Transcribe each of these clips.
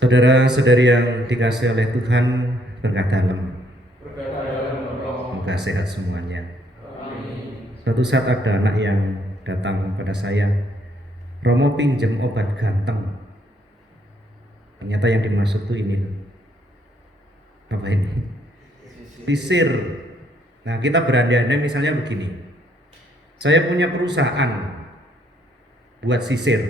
Saudara-saudari yang dikasihi oleh Tuhan, berkat dalam, semoga sehat semuanya. Suatu saat ada anak yang datang pada saya, "Romo pinjam obat ganteng." Ternyata yang dimaksud tuh ini, apa ini? Sisir. Nah, kita berandai-andai misalnya begini, saya punya perusahaan buat sisir,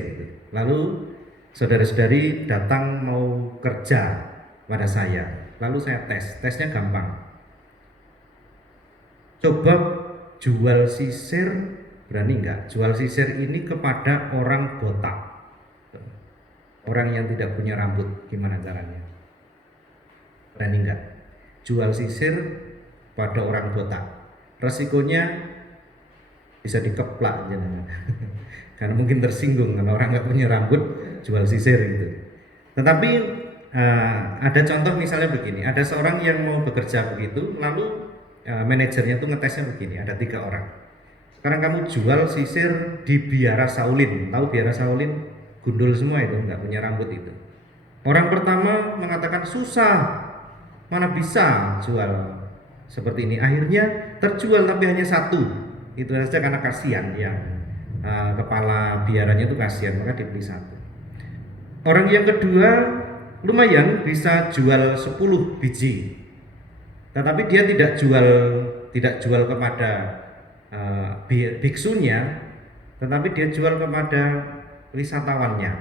lalu saudara-saudari datang mau kerja pada saya, lalu saya tesnya gampang. Coba jual sisir, berani nggak? Jual sisir ini kepada orang botak, orang yang tidak punya rambut, gimana caranya? Berani nggak? Jual sisir pada orang botak, resikonya bisa dikeplak, karena mungkin tersinggung karena orang nggak punya rambut jual sisir gitu. Tetapi ada contoh misalnya begini, ada seorang yang mau bekerja begitu, lalu manajernya tuh ngetesnya begini, ada 3 orang. Sekarang kamu jual sisir di Biara Saulin, tahu Biara Saulin? Gundul semua itu, nggak punya rambut itu. Orang pertama mengatakan susah, mana bisa jual seperti ini. Akhirnya terjual tapi hanya 1, itu saja karena kasihan yang kepala biaranya itu kasihan, maka dibeli 1. Orang yang kedua lumayan bisa jual 10 biji, tetapi dia tidak jual kepada biksunya, tetapi dia jual kepada wisatawannya,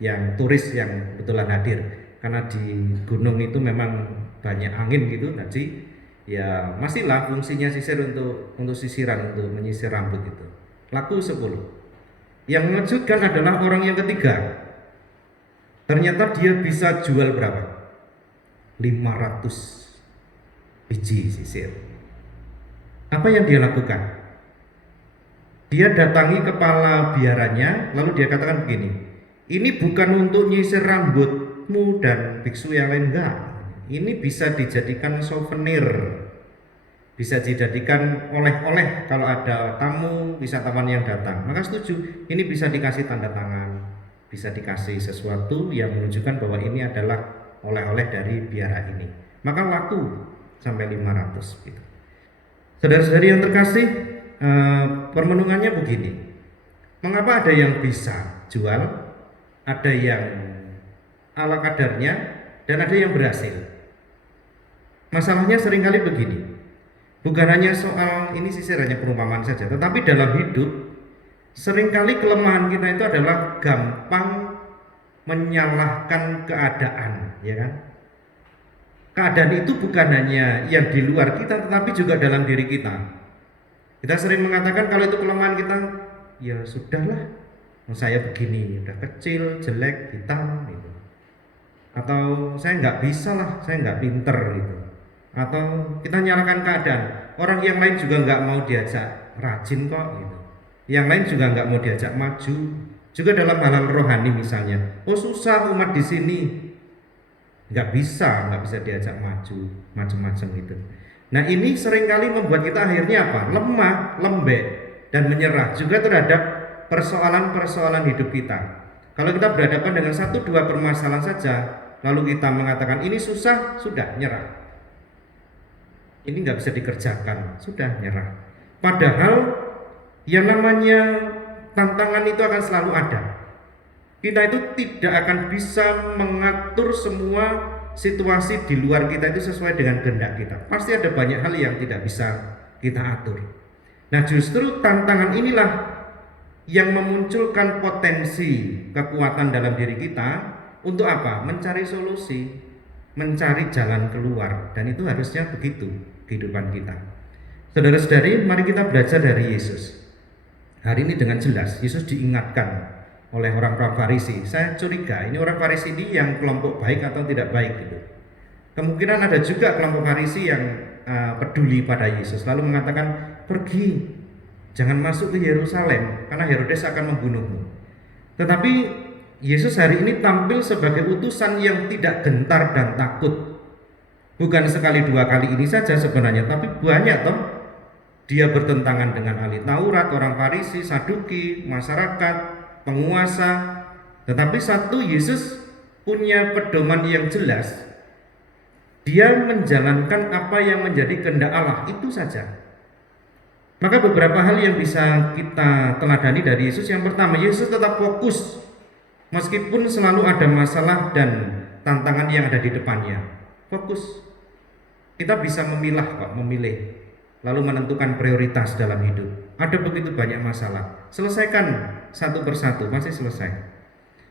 yang turis yang kebetulan hadir, karena di gunung itu memang banyak angin gitu, jadi ya masihlah fungsinya sisir untuk sisiran, untuk menyisir rambut itu. Laku 10. Yang mengejutkan adalah orang yang ketiga. Ternyata dia bisa jual berapa? 500 biji sisir. Apa yang dia lakukan? Dia datangi kepala biaranya, lalu dia katakan begini, "Ini bukan untuk nyisir rambutmu dan biksu yang lain, enggak. Ini bisa dijadikan souvenir, bisa dijadikan oleh-oleh kalau ada tamu wisatawan yang datang. Maka setuju, ini bisa dikasih tanda tangan, bisa dikasih sesuatu yang menunjukkan bahwa ini adalah oleh-oleh dari biara ini." Maka laku sampai 500 gitu. Saudara-saudari yang terkasih, permenungannya begini. Mengapa ada yang bisa jual, ada yang ala kadarnya, dan ada yang berhasil? Masalahnya seringkali begini, bukan hanya soal ini sisir, hanya perumpamaan saja, tetapi dalam hidup seringkali kelemahan kita itu adalah gampang menyalahkan keadaan, ya kan? Keadaan itu bukan hanya yang di luar kita, tetapi juga dalam diri kita. Kita sering mengatakan kalau itu kelemahan kita, ya sudahlah, saya begini, udah kecil, jelek, hitam gitu. Atau saya nggak bisa lah, saya nggak pinter gitu. Atau kita nyalakan keadaan, orang yang lain juga nggak mau diajak rajin kok gitu. Yang lain juga nggak mau diajak maju. Juga dalam hal rohani misalnya, oh susah umat di sini, nggak bisa diajak maju, macam-macam itu. Nah, ini seringkali membuat kita akhirnya apa? Lemah, lembek, dan menyerah juga terhadap persoalan-persoalan hidup kita. Kalau kita berhadapan dengan 1-2 permasalahan saja, lalu kita mengatakan ini susah, sudah nyerah. Ini nggak bisa dikerjakan, sudah nyerah. Padahal yang namanya tantangan itu akan selalu ada. Kita itu tidak akan bisa mengatur semua situasi di luar kita itu sesuai dengan kehendak kita. Pasti ada banyak hal yang tidak bisa kita atur. Nah, justru tantangan inilah yang memunculkan potensi kekuatan dalam diri kita untuk apa? Mencari solusi, mencari jalan keluar, dan itu harusnya begitu kehidupan kita. Saudara-saudari, mari kita belajar dari Yesus. Hari ini dengan jelas Yesus diingatkan oleh orang-orang Farisi. Saya curiga ini orang Farisi ini yang kelompok baik atau tidak baik gitu. Kemungkinan ada juga kelompok Farisi yang peduli pada Yesus, lalu mengatakan, "Pergi, jangan masuk ke Yerusalem karena Herodes akan membunuhmu." Tetapi Yesus hari ini tampil sebagai utusan yang tidak gentar dan takut. Bukan sekali 2 kali ini saja sebenarnya, tapi banyak toh. Dia bertentangan dengan ahli Taurat, orang Farisi, Saduki, masyarakat, penguasa. Tetapi satu, Yesus punya pedoman yang jelas, dia menjalankan apa yang menjadi kehendak Allah, itu saja. Maka beberapa hal yang bisa kita teladani dari Yesus. Yang pertama, Yesus tetap fokus meskipun selalu ada masalah dan tantangan yang ada di depannya. Fokus. Kita bisa memilah kok, memilih, lalu menentukan prioritas dalam hidup. Ada begitu banyak masalah, selesaikan satu persatu, masih selesai.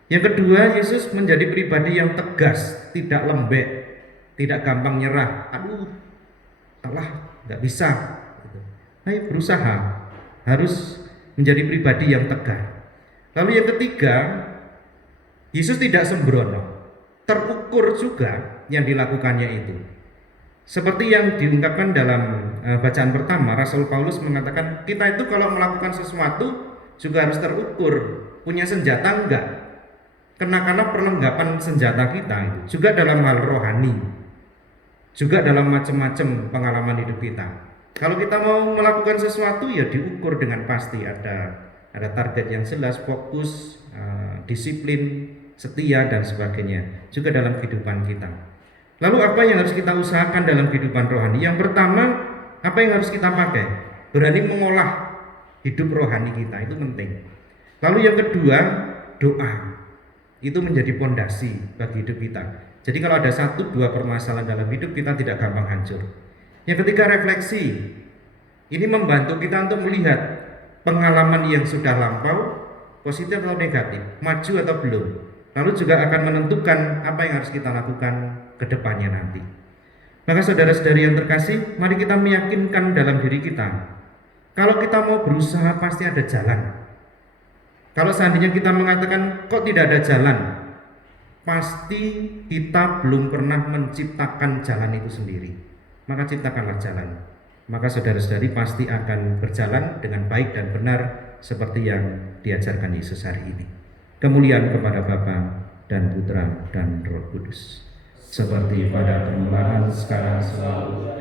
Yang kedua, Yesus menjadi pribadi yang tegas, tidak lembek, tidak gampang nyerah. Aduh, kalah, nggak bisa. Ayo berusaha, harus menjadi pribadi yang tegar. Lalu yang ketiga, Yesus tidak sembrono, terukur juga yang dilakukannya itu. Seperti yang diungkapkan dalam bacaan pertama, Rasul Paulus mengatakan kita itu kalau melakukan sesuatu juga harus terukur. Punya senjata enggak? Karena perlengkapan senjata kita itu juga dalam hal rohani, juga dalam macam-macam pengalaman hidup kita. Kalau kita mau melakukan sesuatu ya diukur dengan pasti, ada target yang jelas, fokus, disiplin, setia dan sebagainya. Juga dalam kehidupan kita. Lalu apa yang harus kita usahakan dalam kehidupan rohani? Yang pertama, apa yang harus kita pakai? Berani mengolah hidup rohani kita, itu penting. Lalu yang kedua, doa. Itu menjadi pondasi bagi hidup kita. Jadi kalau ada 1-2 permasalahan dalam hidup kita tidak gampang hancur. Yang ketiga, refleksi. Ini membantu kita untuk melihat pengalaman yang sudah lampau, positif atau negatif, maju atau belum. Lalu juga akan menentukan apa yang harus kita lakukan ke depannya nanti. Maka saudara-saudari yang terkasih, mari kita meyakinkan dalam diri kita, kalau kita mau berusaha pasti ada jalan. Kalau seandainya kita mengatakan kok tidak ada jalan, pasti kita belum pernah menciptakan jalan itu sendiri. Maka ciptakanlah jalan. Maka saudara-saudari pasti akan berjalan dengan baik dan benar seperti yang diajarkan Yesus hari ini. Kemuliaan kepada Bapa dan Putra dan Roh Kudus, seperti pada permulaan, sekarang, selalu,